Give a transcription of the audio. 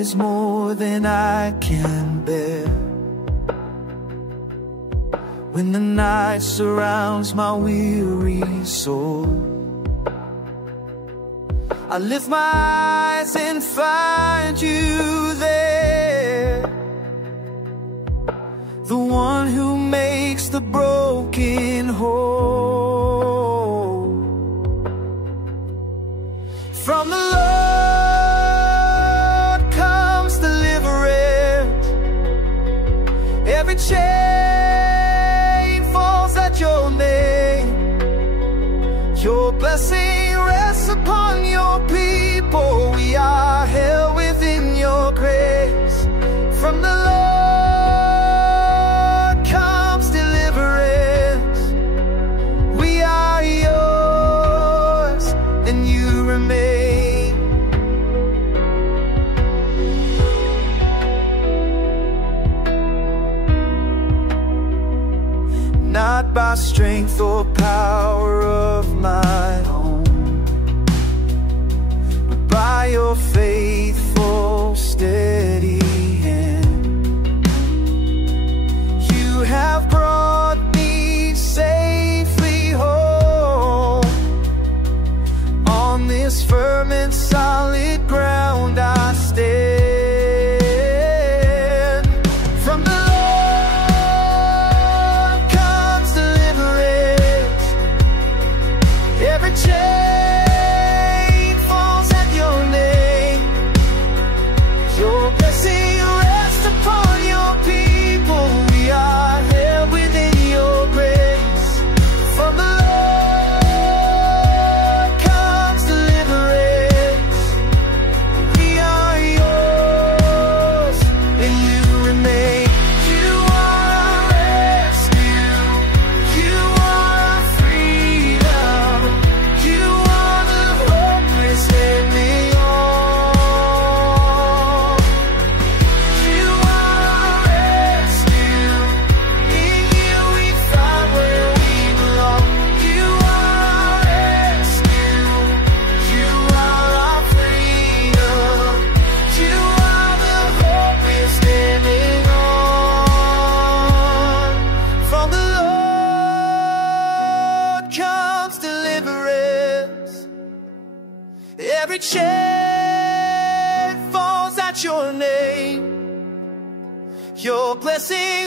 is more than I can bear. When the night surrounds my weary soul, I lift my eyes and find you there, the one who makes the broken whole. From the Lord comes deliverance. Every chain falls at your name. Your blessing rests upon your people. We are held within your grace. From the Lord comes deliverance. We are yours, and you remain. Not by strength or power of my own, but by your faithful, steady hand. You have brought me safely home. On this firm and solid ground I stand. From the Lord comes deliverance. Every chain falls at your name. Your blessing rests upon your people. We are held within your grace. From the Lord comes deliverance. We are yours, and you remain. You are our rescue. You are our freedom. You are the hope we're standing on. You are our rescue. In you we find where we belong. You are our rescue. You are our freedom. You are the hope we're standing on. From the Lord comes deliverance. Every chain falls at your name. Your blessing